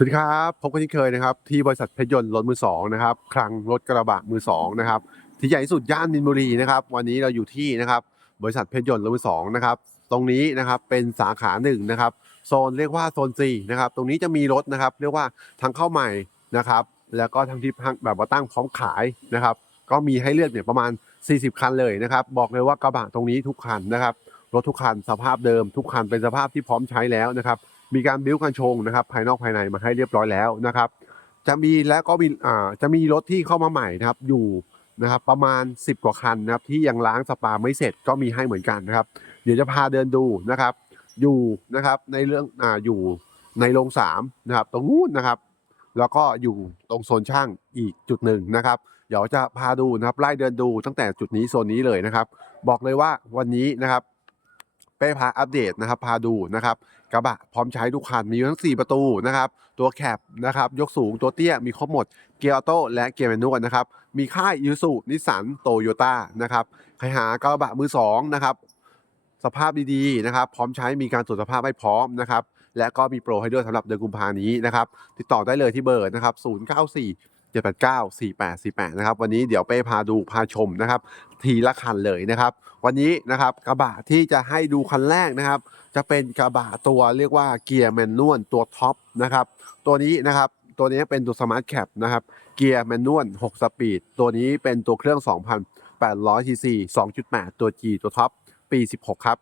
สวัสดีครับพบกันที่เคยนะครับ ที่บริษัทเพชรยนต์รถมือสองนะครับคลังรถกระบะมือสองนะครับที่ใหญ่ที่สุดย่านมินบุรีนะครับวันนี้เราอยู่ที่นะครับบริษัทเพชรยนต์รถมือสองนะครับตรงนี้นะครับเป็นสาขาหนึ่งนะครับโซนเรียกว่าโซน C นะครับตรงนี้จะมีรถนะครับเรียกว่าทางเข้าใหม่นะครับแล้วก็ทางที่แบบว่าตั้งพร้อมขายนะครับก็มีให้เลือกเนี่ยประมาณ 40 คันเลยนะครับบอกเลยว่ากระบะตรงนี้ทุกคันนะครับรถทุกคันสภาพเดิม ทุกคันเป็นสภาพที่พร้อมใช้แล้วนะครับ มีการบิ้วกันชงนะครับ ภายนอกภายในมาให้เรียบร้อยแล้วนะครับ จะมีและก็มีอ่าจะมีรถที่เข้ามาใหม่นะครับ อยู่นะครับประมาณ 10 กว่าคันนะครับ ที่ยังล้างสปาไม่เสร็จก็มีให้เหมือนกันนะครับ เดี๋ยวจะพาเดินดูนะครับ อยู่นะครับในเรื่องอ่าอยู่ในโรงสามนะครับ ตรงนู้นนะครับ แล้วก็อยู่ตรงโซนช่างอีกจุดหนึ่งนะครับ เดี๋ยวจะพาดูนะครับไล่เดินดูตั้งแต่จุดนี้โซนนี้เลยนะครับ บอกเลยว่าวันนี้นะครับ เป้พาอัปเดตนะครับ พาดูนะครับกระบะพร้อมใช้ทุกคันมีทั้ง 4 ประตูนะครับ ตัวแคปนะครับ ยกสูงตัวเตี้ยมีครบหมด เกียร์ออโต้และเกียร์แมนนวลนะครับ มีค่ายยูสุนิสสันโตโยต้านะครับใครหากระบะมือสองนะครับสภาพดีๆนะครับ พร้อมใช้มีการตรวจสภาพให้พร้อมนะครับ และก็มีโปรให้ด้วยสำหรับเดือนกุมภานี้นะครับ ติดต่อได้เลยที่เบอร์นะครับ094 789 4848นะครับวันนี้เดี๋ยวเป้พาดูพาชมนะครับทีละคันเลยนะครับวันนี้นะครับกระบะที่จะให้ดูคันแรกนะครับ จะเป็นกระบะตัวเรียกว่าเกียร์แมนนวลตัวท็อปนะครับตัวนี้นะครับตัวนี้เป็นตัวสมาร์ทแคปนะครับเกียร์แมนนวล6สปีดตัวนี้เป็นตัวเครื่อง 2,800ซีซี2.8 ตัว G ตัวท็อปปี 16 ครับ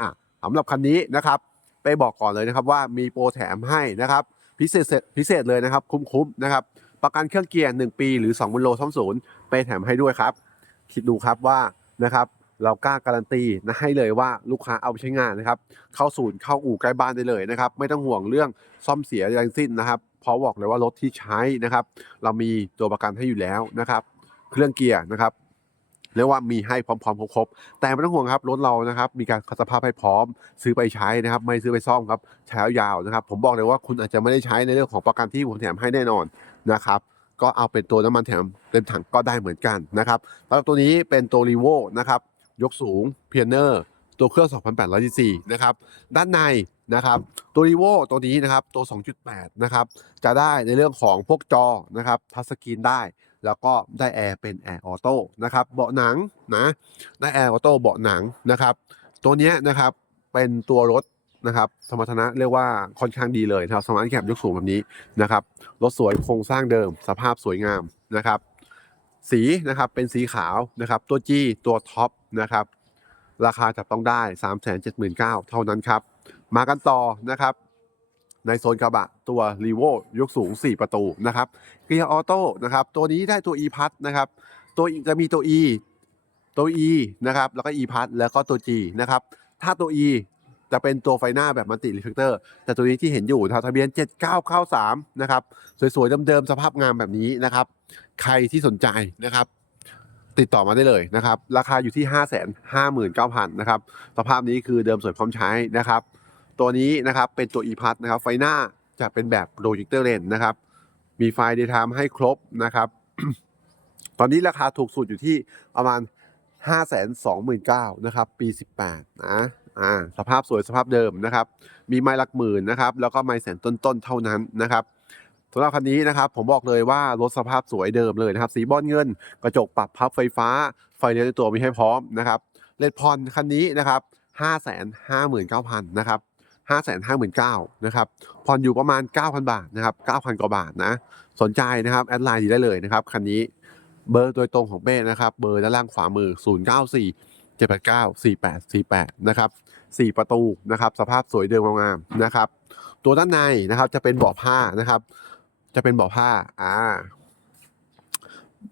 อะสำหรับคันนี้นะครับไปบอกก่อนเลยนะครับว่ามีโปรแถมให้นะครับพิเศษพิเศษเลยนะครับคุ้มๆนะครับ ประกันเครื่องเกียร์ 1 ปีหรือ2วันโลซ่อมศูนย์ไปแถมให้ด้วยครับ คิดดูครับว่านะครับเรากล้าการันตีนะให้เลยว่าลูกค้าเอาไปใช้งานนะครับ เข้าศูนย์เข้าอู่ใกล้บ้านได้เลยนะครับ ไม่ต้องห่วงเรื่องซ่อมเสียอะไรทั้งสิ้นนะครับเพราะบอกเลยว่ารถที่ใช้นะครับ เรามีตัวประกันให้อยู่แล้วนะครับ เครื่องเกียร์นะครับเรียกว่ามีให้พร้อมๆครบๆแต่ไม่ต้องห่วงครับรถเรานะครับมีการคัดสภาพให้พร้อม ซื้อไปใช้นะครับ ไม่ซื้อไปซ่อมครับใช้ยาวนะครับ ผมบอกเลยว่าคุณอาจจะไม่ได้ใช้ในเรื่องของประกันที่ผมแถมให้แน่นอน นะครับก็เอาเป็นตัวน้ำมันแถมเต็มถังก็ได้เหมือนกันนะครับแล้วตัวนี้เป็นตัวรีโวนะครับยกสูงเพียเนอร์ตัวเครื่อง 2,800ซีซีนะครับด้านในนะครับตัวรีโวตัวนี้นะครับตัว 2.8 นะครับจะได้ในเรื่องของพวกจอนะครับทัชสกรีนได้ แล้วก็ได้แอร์เป็นแอร์ออโต้นะครับเบาะหนังนะได้แอร์ออโต้เบาะหนังนะครับตัวนี้นะครับเป็นตัวรถ นะครับสมรรถนะเรียกว่าค่อนข้างดีเลยนะครับสมาร์ทแคปยกสูงแบบนี้นะครับรถสวยโครงสร้างเดิม สภาพสวยงามนะครับ สีนะครับเป็นสีขาวนะครับ ตัว G ตัวท็อปนะครับ ราคาจับต้องได้ 3 7 9 0 0 0เท่านั้นครับ มากันต่อนะครับ ในโซนกระบะตัว r ีโวยกสูง 4 ประตูนะครับเกียร์ออโต้นะครับ ตัวนี้ได้ตัว e พัทนะครับ ตัวจะมีตัว e ตัว e นะครับ แล้วก็ e พัทแล้วก็ตัว g นะครับถ้าตัว e จะเป็นตัวไฟหน้าแบบมัลติรีเฟกเตอร์แต่ตัวนี้ที่เห็นอยู่ทะเบียน 7993 นะครับ สวยๆเดิมๆสภาพงามแบบนี้นะครับ ใครที่สนใจนะครับ ติดต่อมาได้เลยนะครับ ราคาอยู่ที่ 5 5 9 0 0 0นะครับสภาพนี้คือเดิมสวยพร้อมใช้นะครับ ตัวนี้นะครับเป็นตัว e p a s นะครับไฟหน้าจะเป็นแบบ projector lens นนะครับ มีไฟ daytime ให้ครบนะครับ ตอนนี้ราคาถูกสุดอยู่ที่ประมาณ 5 2 9 0 0 0นะครับปี 18 นะ อ่าสภาพสวยสภาพเดิมนะครับ มีไม้หลักหมื่นนะครับ แล้วก็ไม้แสนต้นๆเท่านั้นนะครับสำหรับคันนี้นะครับผมบอกเลยว่ารถสภาพสวยเดิมเลยนะครับ สีบอลเงิน กระจกปรับพับไฟฟ้า ไฟเลี้ยวในตัวมีให้พร้อมนะครับเลดพอนคันนี้นะครับ5 5 9 0 0 0นะครับ5 5 9 0 0 0นะครับผ่อนอยู่ประมาณ 9,000 บาทนะครับ9,000กว่าบาทนะสนใจนะครับแอดไลน์ดีได้เลยนะครับคันนี้เบอร์โดยตรงของเป้นะครับ เบอร์ด้านล่างขวามือ 094 789 4848 นะครับ 4 ประตูนะครับ สภาพสวยเดิมงามๆนะครับ ตัวด้านในนะครับจะเป็นเบาะผ้านะครับ จะเป็นเบาะผ้าอ่า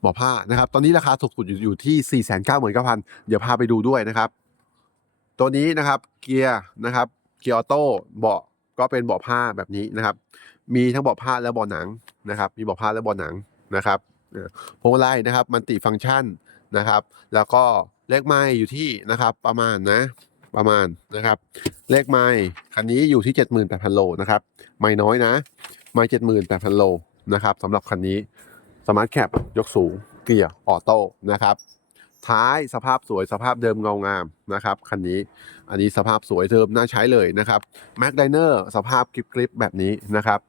เบาะผ้านะครับ ตอนนี้ราคาถูกสุดอยู่อยู่ที่4 9 9 0 0 0เดี๋ยวพาไปดูด้วยนะครับ ตัวนี้นะครับเกียร์นะครับเกียร์ออโต้เบาะก็เป็นเบาะผ้าแบบนี้นะครับ มีทั้งเบาะผ้าและเบาะหนังนะครับ มีเบาะผ้าและเบาะหนังนะครับเออพวงมาลัยนะครับมันติฟังก์ชันนะครับ แล้วก็เลขไม้อยู่ที่นะครับประมาณนะ ประมาณนะครับ เลขไม้คันนี้อยู่ที่ 78,000 โลนะครับ ไม่น้อยนะ ไม้78,000 โลนะครับสำหรับคันนี้สมาร์ทแคปยกสูง เกียร์ออโต้นะครับ ท้ายสภาพสวยสภาพเดิมเงางามนะครับคันนี้อันนี้สภาพสวยเดิมน่าใช้เลยนะครับแม็กไดเนอร์สภาพกริบๆแบบนี้นะครับ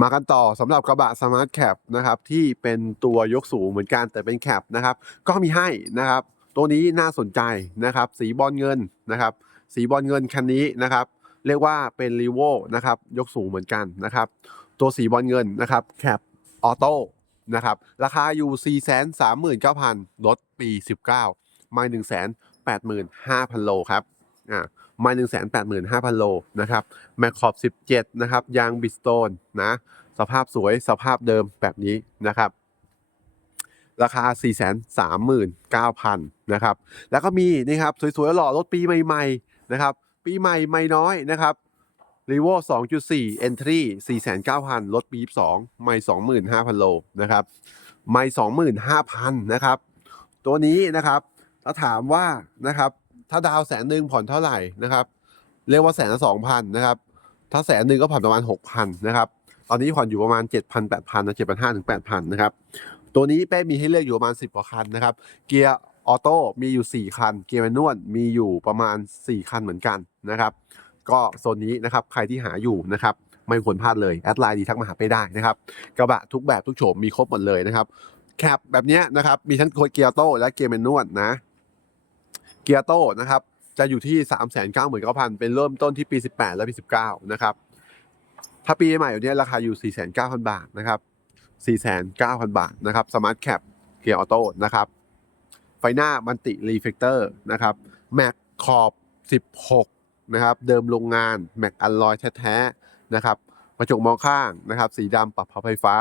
มากันต่อสำหรับกระบะ Smart Cap นะครับที่เป็นตัวยกสูงเหมือนกันแต่เป็นแคปนะครับ ก็มีให้นะครับ ตัวนี้น่าสนใจนะครับ สีบอลเงินนะครับ สีบอลเงินคันนี้นะครับ เรียกว่าเป็นรีโวนะครับ ยกสูงเหมือนกันนะครับ ตัวสีบอลเงินนะครับแคปออโต้นะครับ ราคาอยู่ 4 3 9 0 0 0ลดปี 19 ไม่1 8 5 0 0 0 โลครับอ่าไม่1 8 5 0 0 0 โลนะครับ แมคขอบ 17 นะครับ ยางบิสโตนนะ สภาพสวยสภาพเดิมแบบนี้นะครับ ราคา 439,000นะครับ แล้วก็มีนี่ครับสวยๆหล่อรถปีใหม่ๆนะครับ ปีใหม่ไม่น้อยนะครับ r e v o 2.4 Entry 49,000รถปี 22 ไม่ 25,000 โลนะครับ ไม่ 25,000 นะครับ ตัวนี้นะครับถ้าถามว่านะครับ ถ้าดาวแสนหนึ่งผ่อนเท่าไหร่นะครับ เรียกว่าแสนละ2,000นะครับ ถ้าแสนหนึ่งก็ผ่อนประมาณ 6,000 นะครับ ตอนนี้ผ่อนอยู่ประมาณ 7,000 8,000นะ7,500ถึง8,000 นะครับ ตัวนี้เป้มีให้เลือกอยู่ประมาณ 10 กว่าคันนะครับ เกียร์ออโต้มีอยู่ 4 คัน เกียร์แมนนวลมีอยู่ประมาณ 4 คันเหมือนกันนะครับ ก็โซนนี้นะครับใครที่หาอยู่นะครับไม่ควรพลาดเลย แอดไลน์ดีทักมาหาไปได้นะครับ กระบะทุกแบบทุกโฉมมีครบหมดเลยนะครับแคปแบบนี้นะครับมีทั้งเกียร์ออโต้และเกียร์แมนนวลนะ เกียร์ออโต้นะครับจะอยู่ที่ 3 9 9 0 0 0 เป็นเริ่มต้นที่ปี 18 และปี 19 นะครับ ถ้าปีใหม่อยู่เนี้ยราคาอยู่ 49,000 บาทนะครับ 49,000 บาทนะครับสมาร์ทแคปเกียร์ออโต้นะครับ ไฟหน้ามันติรีเฟกเตอร์นะครับแม็กขอบ 16 นะครับ เดิมโรงงานแม็กอัลลอยแท้ๆนะครับกระจกมองข้างนะครับ สีดำปรับพับไฟฟ้า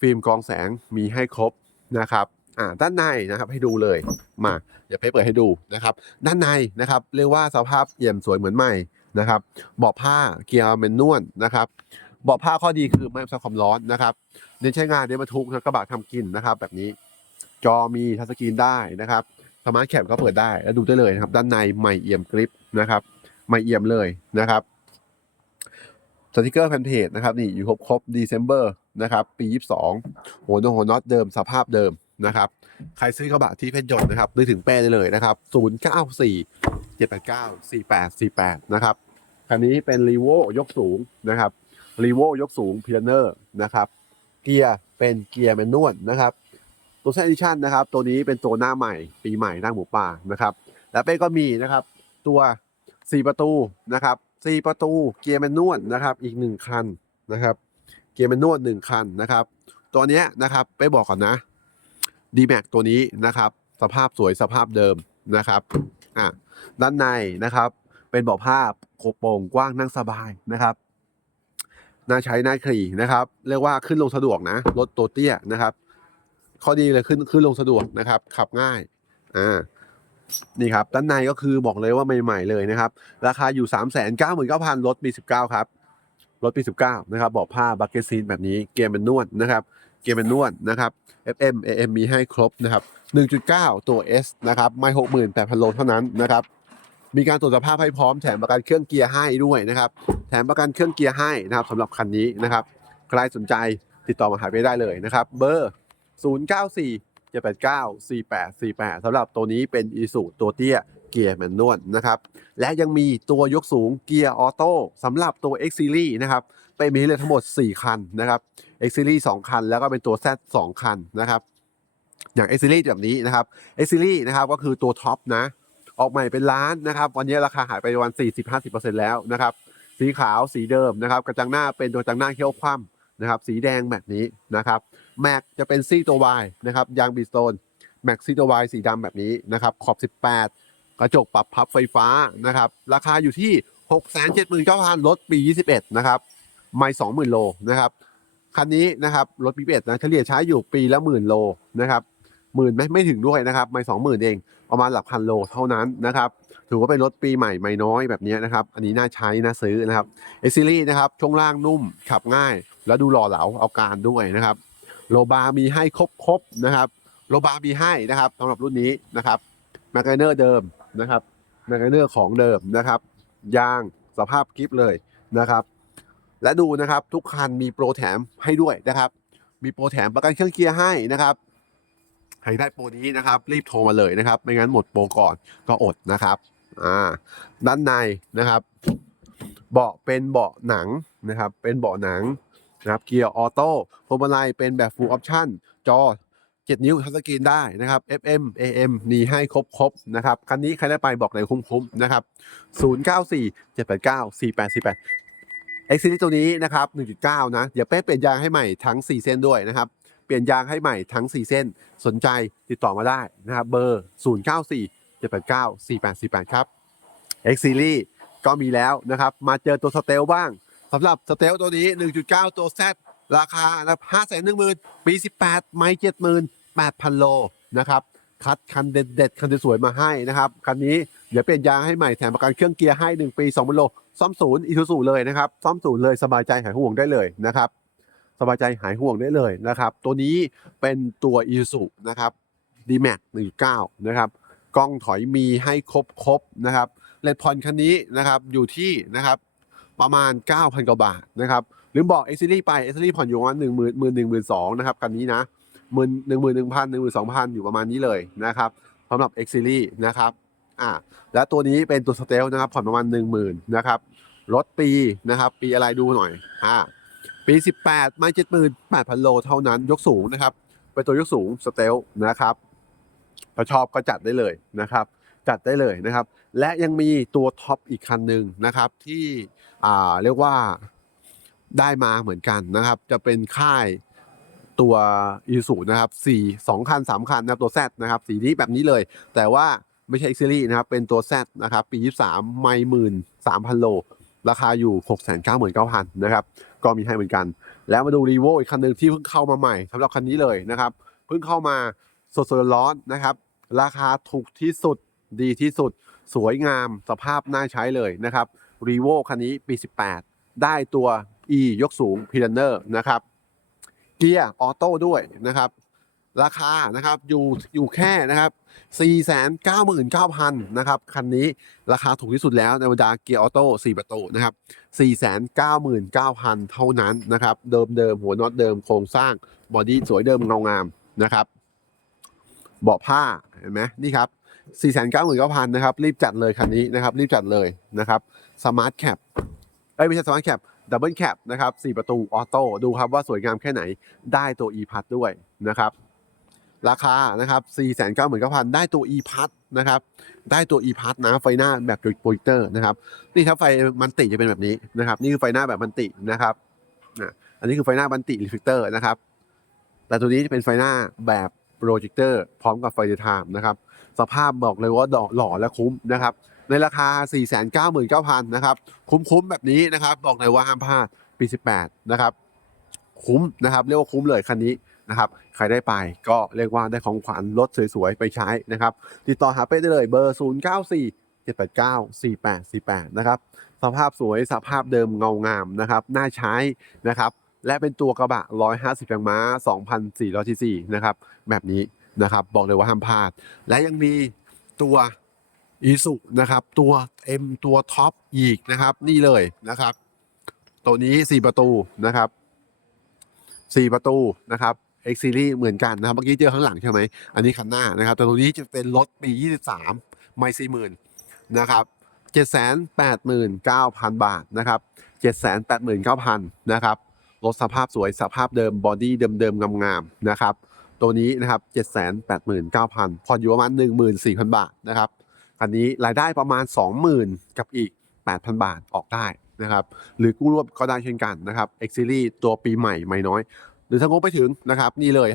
ฟิล์มกรองแสงมีให้ครบนะครับอ่าด้านในนะครับให้ดูเลยมาเดี๋ยวไปเปิดให้ดูนะครับ ด้านในนะครับ เรียกว่าสภาพเอี่ยมสวยเหมือนใหม่นะครับเบาะผ้าเกียร์แมนนวลนะครับ เบาะผ้าข้อดีคือไม่ซับความร้อนนะครับเน้นใช้งานเน้นบรรทุกกระบะทำกินนะครับ แบบนี้จอมีทัชสกรีนได้นะครับสมาร์ทแคปก็เปิดได้แล้วดูได้เลยนะครับ ด้านในใหม่เอี่ยมกริปนะครับใหม่เอี่ยมเลยนะครับสติกเกอร์แฟนเพจนะครับนี่อยู่ครบครบ December นะครับปี 22โหนโหน็อตเดิมสภาพเดิมนะครับ ใครซื้อกระบะที่เพชรยนต์นะครับนึกถึงแป้ได้เลยนะครับ 094 789 4848 นะครับ คันนี้เป็นรีโวยกสูงนะครับ รีโวยกสูงพีเนอร์นะครับ เกียร์เป็นเกียร์แมนนวลนะครับ ตัวเซนดิชันนะครับ ตัวนี้เป็นตัวหน้าใหม่ ปีใหม่หน้าหมูป่านะครับ แล้วเป้ก็มีนะครับ ตัว 4 ประตูนะครับ4ประตูเกียร์แมนนวลนะครับอีก 1 คันนะครับ เกียร์แมนนวล1คันนะครับ ตัวเนี้ยนะครับเป้บอกก่อนนะ d m a x ตัวนี้นะครับ สภาพสวยสภาพเดิมนะครับอะด้านในนะครับ เป็นเบาะผ้าโคโปร่งกว้างนั่งสบายนะครับ น่าใช้น่าขี่นะครับเรียกว่าขึ้นลงสะดวกนะรถตัวเตี้ยนะครับ ข้อดีเลยขึ้นขึ้นลงสะดวกนะครับ ขับง่ายอ่านี่ครับด้านในก็คือบอกเลยว่าใหม่ ๆ เลยนะครับ ราคาอยู่ 3 9 9 0 0 0รถปี 19 ครับรถปี 19 นะครับบาะผ้าบักเก็ตซีนแบบนี้เกียร์เป็นนวดนะครับเกียร์เป็นนวดนะครับ FM AM มีให้ครบนะครับ 1.9 ตัว S นะครับ ไม่ 68,000โลเท่านั้นนะครับ มีการตรวจสภาพให้พร้อมแถมประกันเครื่องเกียร์ให้ด้วยนะครับ แถมประกันเครื่องเกียร์ให้นะครับสำหรับคันนี้นะครับ ใครสนใจติดต่อมาหาไปได้เลยนะครับ เบอร์ 094 789 4848สำหรับตัวนี้เป็นอีสูตัวเตี้ยเกียร์แมนนวลนะครับ และยังมีตัวยกสูงเกียร์ออโต้สำหรับตัว X Series นะครับไปมีเลยทั้งหมด 4 คันนะครับ X Series 2 คัน แล้วก็เป็นตัว Z 2 คันนะครับ อย่าง X Series แบบนี้นะครับ X Series นะครับก็คือตัวท็อปนะ ออกใหม่เป็นล้านนะครับ วันนี้ราคาหายไปประมาณ40-50%แล้วนะครับ สีขาวสีเดิมนะครับ กระจังหน้าเป็นตัวกระจังหน้าเขี้ยวคว่ำนะครับ สีแดงแบบนี้นะครับ แม็กจะเป็นซี่ตัว Y นะครับยางบีสโตนแม็กซี่ตัว Y สีดำแบบนี้นะครับ ขอบ 18 กระจกปรับพับไฟฟ้านะครับ ราคาอยู่ที่ 679,000รถปี 21 นะครับ ไม่20,000 โลนะครับ คันนี้นะครับรถปี21นะเฉลี่ยใช้อยู่ปีละหมื่นโลนะครับ หมื่นไม่ไม่ถึงด้วยนะครับไม่20,000เองประมาณหลักพันโลเท่านั้นนะครับถือว่าเป็นรถปีใหม่ไม่น้อยแบบนี้นะครับอันนี้น่าใช้น่าซื้อนะครับเอซิลี่นะครับช่วงล่างนุ่มขับง่าย แล้วดูหล่อเหลาเอาการด้วยนะครับโลบาร์มีให้ครบๆนะครับโลบาร์มีให้นะครับสำหรับรุ่นนี้นะครับแมกไนเนอร์เดิมนะครับแมกไนเนอร์ของเดิมนะครับยางสภาพกิฟเลยนะครับ และดูนะครับทุกคันมีโปรแถมให้ด้วยนะครับ มีโปรแถมประกันเครื่องเกียร์ให้นะครับ ใครได้โปรนี้นะครับ รีบโทรมาเลยนะครับ ไม่งั้นหมดโปรก่อนก็อดนะครับอ่าด้านในนะครับ เบาะเป็นเบาะหนังนะครับ เป็นเบาะหนังนะครับเกียร์ออโต้พวงมาลัยเป็นแบบ full option จอ 7 นิ้วทัชสกรีนได้นะครับ FM AM มีให้ครบครบนะครับ คันนี้ใครได้ไปบอกเลยคุ้มๆนะครับ 094 789 4848 X Series ตัวนี้นะครับ 1.9 นะ เดี๋ยวเป้เปลี่ยนยางให้ใหม่ทั้ง 4 เส้นด้วยนะครับ เปลี่ยนยางให้ใหม่ทั้ง 4 เส้น สนใจติดต่อมาได้นะครับเบอร์ 094 789 4848 ครับ X Series ก็มีแล้วนะครับ มาเจอตัวสเตลบ้างสำหรับสเตลตัวนี้ 1.9 ตัว Z ราคานะครับ5 1 0 0 0 0ปี 18 ไม่70,000 8,00โลนะครับ คัดคันเด็ดๆคันสวยๆมาให้นะครับ คันนี้เดี๋ยวเปลี่ยนยางให้ใหม่แถมประกันเครื่องเกียร์ให้ 1 ปี2,000โล ซ่อมศูนย์อีทูสูเลยนะครับ ซ่อมศูนย์เลยสบายใจหายห่วงได้เลยนะครับ สบายใจหายห่วงได้เลยนะครับ ตัวนี้เป็นตัวอีทูสูนะครับ D-Max 1.9 นะครับ กล้องถอยมีให้ครบครบๆนะครับเลดพอนคันนี้นะครับอยู่ที่นะครับประมาณ 9,000 กว่าบาทนะครับลืมบอกเอ็กซิลี่ไปเอ็กซิลี่ผ่อนอยู่ประมาณหนึ่งหมื่นหมื่นหนึ่งหมื่นสองนะครับคันนี้นะหมื่นหนึ่งหมื่นหนึ่งพันหนึ่งหมื่นสองพันอยู่ประมาณนี้เลยนะครับสำหรับเอ็กซิลี่นะครับอ่าและตัวนี้เป็นตัวสเตลนะครับผ่อนประมาณหนึ่งหมื่นนะครับรถปีนะครับ ปีอะไรดูหน่อยอ่า ปี 18 ไม่เจ็ดหมื่นแปดพันโลเท่านั้นยกสูงนะครับ เป็นตัวยกสูงสเตลนะครับถ้าชอบก็จัดได้เลยนะครับ จัดได้เลยนะครับ และยังมีตัวท็อปอีกคันหนึ่งนะครับ ที่อ่าเรียกว่าได้มาเหมือนกันนะครับ จะเป็นค่ายตัวอีซูนะครับสี่สองคันสามคันนะครับตัว Z นะครับสีนี้แบบนี้เลย แต่ว่าไม่ใช่ X Series นะครับ เป็นตัว Z นะครับ ปี 23 ไม่หมื่นสามพันโล ราคาอยู่ 6 9 9 0 0 0 นะครับ ก็มีให้เหมือนกัน แล้วมาดูรีโวอีกคันหนึ่งที่เพิ่งเข้ามาใหม่สำหรับคันนี้เลยนะครับ เพิ่งเข้ามาสดๆร้อนนะครับ ราคาถูกที่สุดดีที่สุด สวยงามสภาพน่าใช้เลยนะครับรีโวคันนี้ปี 18 ได้ตัว E ยกสูงพี l นเนอร์นะครับเกียร์ออโต้ด้วยนะครับ ราคานะครับอยู่อยู่แค่นะครับ 499,000 นะครับ คันนี้ราคาถูกที่สุดแล้วในบรรดาเกียร์ออโต้4ประตูนะครับ 499,000 เท่านั้นนะครับ เดิมเดิมหัวน็อตเดิมโครงสร้างบอดี้สวยเดิมเงางามนะครับเบาะผ้าเห็นไหมนี่ครับ 499,000 นะครับ รีบจัดเลยคันนี้นะครับ รีบจัดเลยนะครับสมาร์ทแคปเอ้ยไม่ใช่สมาร์ทแคปดับเบิลแคปนะครับ4ประตูออโต้ดูครับว่าสวยงามแค่ไหนได้ตัว e p a s ด้วยนะครับ ราคานะครับ 499,000 ได้ตัว e p a s นะครับ ได้ตัว e p a s นะ ไฟหน้าแบบโปรเจคเตอร์นะครับ นี่ถ้าไฟมันติจะเป็นแบบนี้นะครับ นี่คือไฟหน้าแบบมันตินะครับอันนี้คือไฟหน้าบันติรีเฟกเตอร์นะครับ แต่ตัวนี้จะเป็นไฟหน้าแบบโปรเจคเตอร์พร้อมกับไฟเดย์ไทม์นะครับ สภาพบอกเลยว่าดอกหล่อและคุ้มนะครับ ในราคา 499,000 นะครับ คุ้มๆแบบนี้นะครับ บอกเลยว่าห้ามพลาดปี 18 นะครับ คุ้มนะครับ เรียกว่าคุ้มเลยคันนี้ นะครับ ใครได้ไปก็เรียกว่าได้ของขวัญรถสวยๆ ไปใช้นะครับ ติดต่อหาเป้ได้เลยเบอร์ 094 789 4848 นะครับ สภาพสวยสภาพเดิมเงางามนะครับ น่าใช้นะครับ และเป็นตัวกระบะ 150แรงม้า 2,400ซีซีนะครับ แบบนี้นะครับบอกเลยว่าห้ามพลาด และยังมีตัวอีสุนะครับ ตัว M ตัวท็อปอีกนะครับ นี่เลยนะครับ ตัวนี้ 4 ประตูนะครับ 4 ประตูนะครับ X Series เหมือนกันนะครับเมื่อกี้เจอข้างหลังใช่ไหมอันนี้คันหน้านะครับ แต่ตัวนี้จะเป็นรถปี 23 ไม่สี่หมื่นนะครับ789,000บาทนะครับ789,000นะครับรถสภาพสวยสภาพเดิมบอดี้เดิมๆงามๆนะครับตัวนี้นะครับ789,000ผ่อนอยู่ประมาณ14,000บาทนะครับคันนี้รายได้ประมาณ20,000กับอีก8,000บาทออกได้นะครับหรือกู้รวบก็ได้เช่นกันนะครับ X Series ตัวปีใหม่ไม่น้อย หรือถ้างบไปถึงนะครับนี่เลย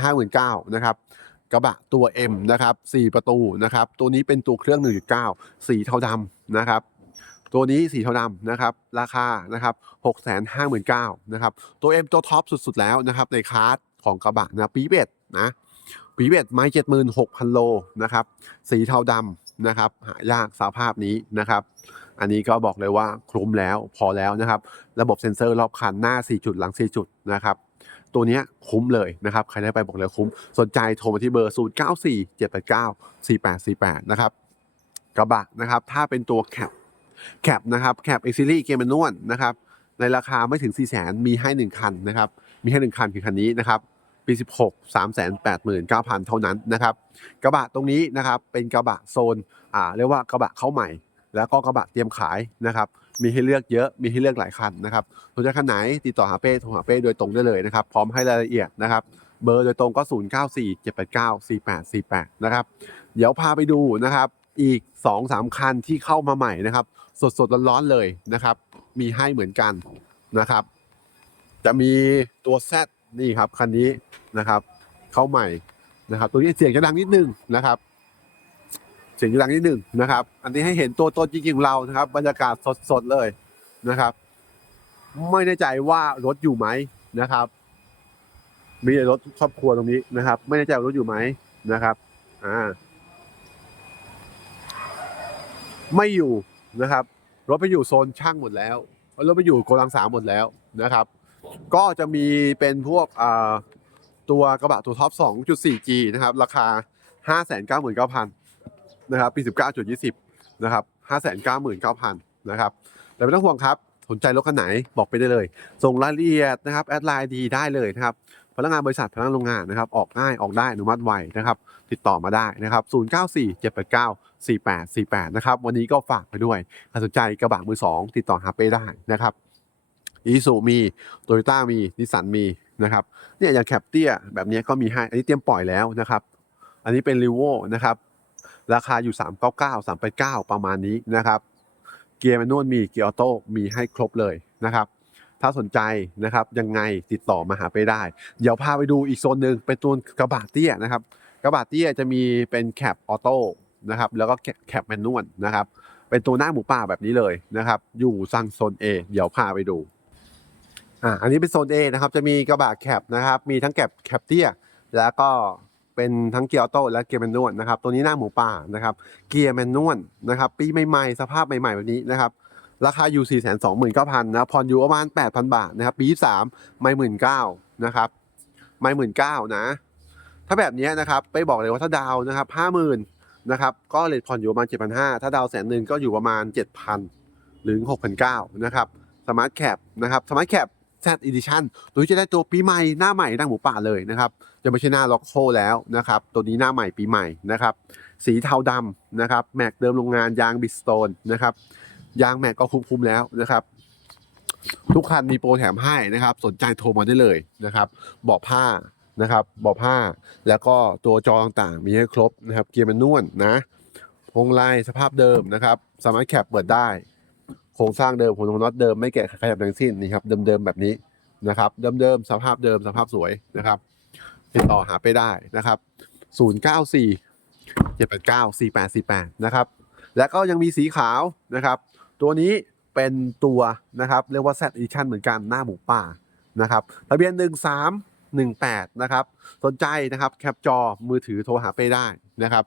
659,000นะครับกระบะตัว M นะครับ4ประตูนะครับตัวนี้เป็นตัวเครื่อง 1.9 สีเทาดำนะครับตัวนี้สีเทาดำนะครับราคานะครับ659,000นะครับตัว M ตัวท็อปสุดๆแล้วนะครับในคลาสของกระบะนะปีเบ็ดนะปีเบ็ดไม้76,000โลนะครับสีเทาดำนะครับหายากสาภาพนี้นะครับอันนี้ก็บอกเลยว่าคุ้มแล้วพอแล้วนะครับ ระบบเซ็นเซอร์รอบคันหน้า 4 จุดหลัง 4 จุดนะครับ ตัวนี้คุ้มเลยนะครับ ใครได้ไปบอกเลยคุ้ม สนใจโทรมาที่เบอร์ 0 9 4 7 8 9 4 8 4 8 นะครับ กระบะนะครับ ถ้าเป็นตัวแคปแคปนะครับแคปเอ็กซิลี่เกมนวลนะครับ ในราคาไม่ถึง 4 0 0 0 0 0มีให้ 1 คันนะครับ มีให้ 1 คันคือคันนี้นะครับปี 16 389,000 เท่านั้นนะครับ กระบะตรงนี้นะครับเป็นกระบะโซนอ่าเรียกว่ากระบะเข้าใหม่ แล้วก็กระบะเตรียมขายนะครับ มีให้เลือกเยอะมีให้เลือกหลายคันนะครับสนใจคันไหนติดต่อหาเป้โทรหาเป้โดยตรงได้เลยนะครับ พร้อมให้รายละเอียดนะครับ เบอร์โดยตรงก็ 0 9 4 7 8 9 4 8 4 8 นะครับ เดี๋ยวพาไปดูนะครับ อีก 2-3 คันที่เข้ามาใหม่นะครับ สดๆร้อนๆเลยนะครับ มีให้เหมือนกันนะครับ จะมีตัว Z นี่ครับคันนี้นะครับ เข้าใหม่นะครับ ตัวนี้เสียงจะดังนิดนึงนะครับ สียงดังนิดนึงนะครับ อันนี้ให้เห็นตัวตนจริงๆของเรานะครับ บรรยากาศสดๆเลยนะครับ ไม่แน่ใจว่ารถอยู่ไหมนะครับ มีรถครอบครัวตรงนี้นะครับ ไม่แน่ใจว่ารถอยู่ไหมนะครับ อ่า ไม่อยู่นะครับ รถไปอยู่โซนช่างหมดแล้วรถไปอยู่โกดังสามหมดแล้วนะครับ ก็จะมีเป็นพวกอ่าตัวกระบะตัวท็อป 2.4G นะครับ ราคา 599,000 นะครับปี19.20นะครับ599,000นะครับแต่ไม่ต้องห่วงครับ สนใจรถคันไหนบอกไปได้เลย ส่งรายละเอียดนะครับแอดไลน์ดีได้เลยนะครับพนักงานบริษัทพนักงานโรงงานนะครับออกง่ายออกได้อนุมัติไวนะครับติดต่อมาได้นะครับ 094 789 4848 นะครับ วันนี้ก็ฝากไปด้วยใครสนใจกระบะมือ 2 ติดต่อหาไปได้นะครับอีซูมีโตโยต้ามีนิสสันมีนะครับเนี่ยอย่างแคปเตียแบบนี้ก็มีให้ อันนี้เตรียมปล่อยแล้วนะครับ อันนี้เป็นรีโวนะครับ ราคาอยู่ 399 389 ประมาณนี้นะครับเกียร์แมนนวลมีเกียร์ออโต้มีให้ครบเลยนะครับ ถ้าสนใจนะครับยังไงติดต่อมาหาไปได้ เดี๋ยวพาไปดูอีกโซนหนึ่งเป็นตัวกระบะเตี้ยนะครับกระบะเตี้ยจะมีเป็นแคปออโต้นะครับแล้วก็แคปแมนนวลนะครับเป็นตัวหน้าหมูป่าแบบนี้เลยนะครับอยู่สั่งโซน A เดี๋ยวพาไปดูอ่าอันนี้เป็นโซน A นะครับจะมีกระบะแคปนะครับมีทั้งแคปแคปเตี้ยแล้วก็ เป็นทั้งเกียร์ออโต้และเกียร์แมนนวลนะครับ ตัวนี้หน้าหมูป่านะครับ เกียร์แมนนวลนะครับ ปีใหม่ๆ สภาพใหม่ๆ แบบนี้นะครับ ราคาอยู่ 4 2 9 0 0 0นะผ่อนอยู่ประมาณ 8,000 บาทนะครับ ปี 23 ไม่หมื่นเก้านะครับ ไม่หมื่นเก้านะ ถ้าแบบนี้นะครับไปบอกเลยว่าถ้าดาวนะครับห้าหมื่นนะครับ ก็เลทผ่อนอยู่ประมาณเจ็ดพันห้าถ้าดาวแสนหนึ่งก็อยู่ประมาณเจ็ดพันหรือหกพันเก้านะครับ สมาร์ทแคปนะครับ สมาร์ทแคป Z Edition ตัวนี้จะได้ตัวปีใหม่หน้าใหม่ดังหมูป่าเลยนะครับจะไม่ใช่หน้าล็อกโคแล้วนะครับตัวนี้หน้าใหม่ปีใหม่นะครับสีเทาดำนะครับแม็กเดิมโรงงานยางบิสโตนนะครับยางแม็กก็คุ้มๆแล้วนะครับทุกคันมีโปรแถมให้นะครับ สนใจโทรมาได้เลยนะครับเบาะผ้านะครับเบาะผ้า แล้วก็ตัวจอต่างๆ มีให้ครบนะครับ เกียร์แมนนวลนะพวงไล่สภาพเดิมนะครับ สามารถแคปเปิดได้ โครงสร้างเดิมหัวน็อตเดิมไม่แกะขยับทั้งสิ้นนี่ครับเดิมๆแบบนี้นะครับเดิมๆสภาพเดิมสภาพสวยนะครับ ติดต่อหาไปได้นะครับ 094 789 4848นะครับแล้วก็ยังมีสีขาวนะครับ ตัวนี้เป็นตัวนะครับเรียกว่า Z Edition เหมือนกันหน้าหมูป่านะครับทะเบียน 1318นะครับสนใจนะครับแคปจอมือถือโทรหาไปได้นะครับ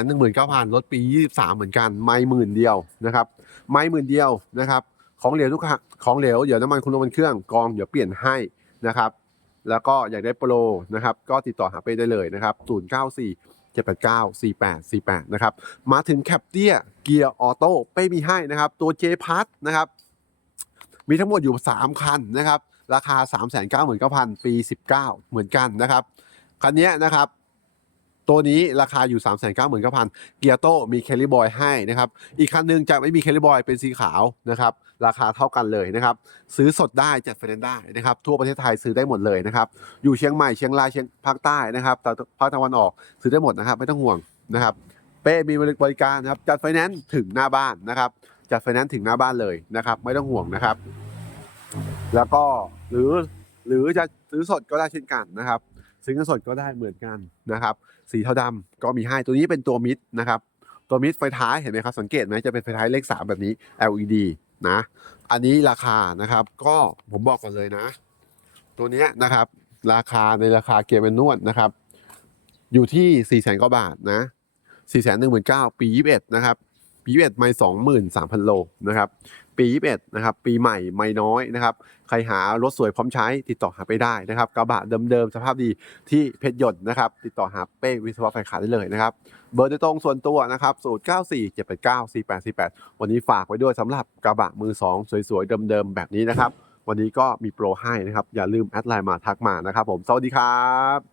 419,000รถปี 23 เหมือนกัน ไม่หมื่นเดียวนะครับ ไม่หมื่นเดียวนะครับของเหลวทุกของเหลวเดี๋ยวน้ำมันคุณลงมันเครื่องกองเดี๋ยวเปลี่ยนให้นะครับแล้วก็อยากได้โปรนะครับก็ติดต่อหาไปได้เลยนะครับ094 789 4848นะครับมาถึงแคปเตียเกียร์ออโต้เป้มีให้นะครับตัว J p a s นะครับมีทั้งหมดอยู่ 3 คันนะครับราคา 399,000 ปี 19 เหมือนกันนะครับคันนี้นะครับ ตัวนี้ราคาอยู่ 399,000เกียร์โต้มีแคลิบอยให้นะครับ อีกคันหนึงจะไม่มีแคลิบอยเป็นสีขาวนะครับ ราคาเท่ากันเลยนะครับ ซื้อสดได้จัดไฟแนนซ์ได้นะครับ ทั่วประเทศไทยซื้อได้หมดเลยนะครับ อยู่เชียงใหม่เชียงรายเชียงภาคใต้นะครับแต่ภาคตะวันออกซื้อได้หมดนะครับ ไม่ต้องห่วงนะครับ เป้มีบริการนะครับ จัดไฟแนนซ์ถึงหน้าบ้านนะครับ จัดไฟแนนซ์ถึงหน้าบ้านเลยนะครับ ไม่ต้องห่วงนะครับ แล้วก็หรือหรือจะซื้อสดก็ได้เช่นกันนะครับ ซื้อเงินสดก็ได้เหมือนกันนะครับ สีเทาดำก็มีให้ตัวนี้เป็นตัวมิดนะครับ ตัวมิดไฟท้ายเห็นไหมครับสังเกตไหมจะเป็นไฟท้ายเลข 3 แบบนี้ LED นะ อันนี้ราคานะครับ ก็ผมบอกก่อนเลยนะ ตัวนี้นะครับ ราคาในราคาเกียร์แมนนวลนะครับ อยู่ที่4ี่แสนกว่าบาทนะ4ี่แสนหนึ่งหมื่นเก้าปียี่สิบเอ็ดนะครับ ปียี่สิบเอ็ดไม่สองหมื่นสามพันโลนะครับ ปียี่สิบเอ็ดนะครับ ปีใหม่ไม่น้อยนะครับ ใครหารถสวยพร้อมใช้ติดต่อหาไปได้นะครับ กระบะเดิมๆ สภาพดีที่เพชรยนต์นะครับ ติดต่อหาเป้วิศวะไฟขาได้เลยนะครับ เบอร์โดยตรงส่วนตัวนะครับ0 9 4 7 8 9 4 8 4 8 วันนี้ฝากไว้ด้วยสำหรับกระบะมือ 2 สวยๆ เดิมๆ แบบนี้นะครับ วันนี้ก็มีโปรให้นะครับ อย่าลืมแอดไลน์มาทักมานะครับผม สวัสดีครับ